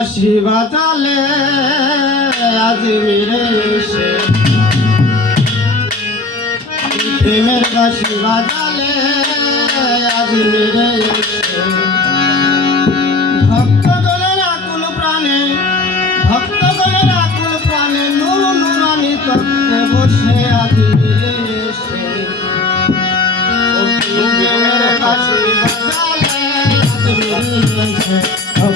শিবা চালে আজ মেরে এসে। প্রেমের বাসি বাজালে আজ মেরে এসে। ভক্ত গণের আকুল প্রাণে, ভক্ত আকুল প্রাণে নুর নুরানি তত্ত্বে বসে আজ মেরে প্রেমের বাসি বাজালে আজ মেরে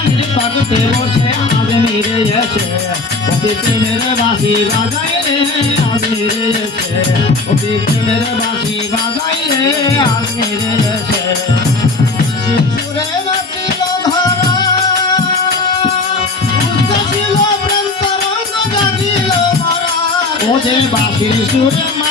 নুরানির বসে, আজ মেরে এসে ও প্রেমের বাসি বাজাই রে আজ মেরে এসে ও প্রেমের বাসি বাজাই রে আজ মেরে এসে শিশুরে মাতিল ধরা উচ্ছ্বাসিল প্রেম তরঙ্গ জাগিল মরা। ও বাসির সুরে মাতিল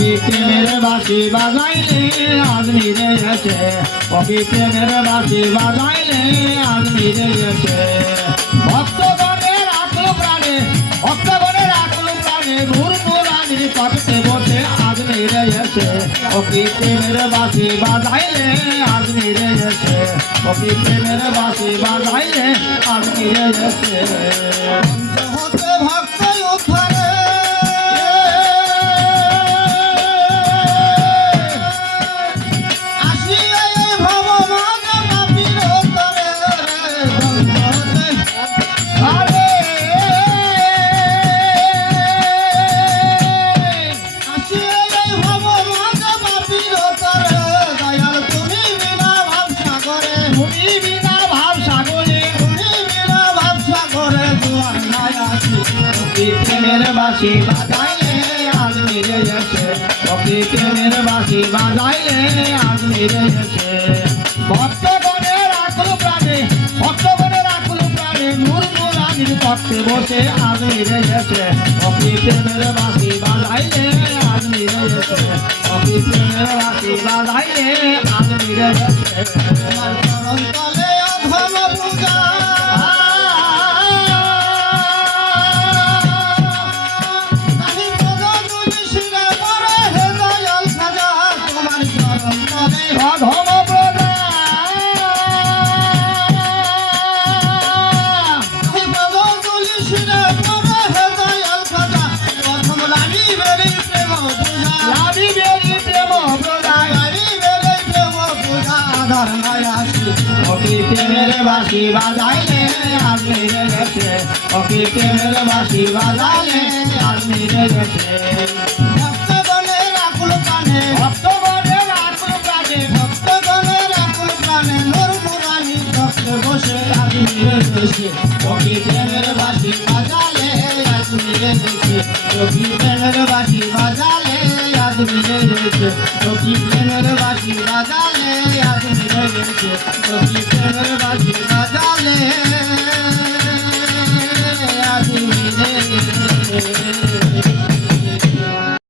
ওকে প্রেমের বাসি বাজাইলে আজমিরে এসে। ওকে প্রেমের বাসি বাজাইলে আজমিরে এসে। ভক্তগণের আকুল প্রাণে ভক্তগণের আকুল প্রাণে নূর নুরানির তত্ত্বে বসে বাজাইলে আজমিরে এসে। ওকে প্রেমের বাসি বাজাইলে আজমিরে এসে। হতে ভক্ত উদ্ধারে বাসি বাজাইলে আজ মিলে গেছে ওকে প্রেমের বাসি বাজাইলে আজ মিলে গেছে নুরানির পথে বসে আজ রয়েছে ওকে প্রেমের বাসি বাজাইলে আজ রয়েছে ওকে প্রেমের বাসি বাজাইলে আজ মিলে পূজা আধার মায়াসী ওকে প্রেমের বাসি বাজাইলে আর মেরে গেছে ওকে প্রেমের বাসি বাজাইলে আর মেরে ভক্তগণের আকুল বাজালে বাজালে আজ মেরে গেছে ওকে প্রেমের বাসি বাজালে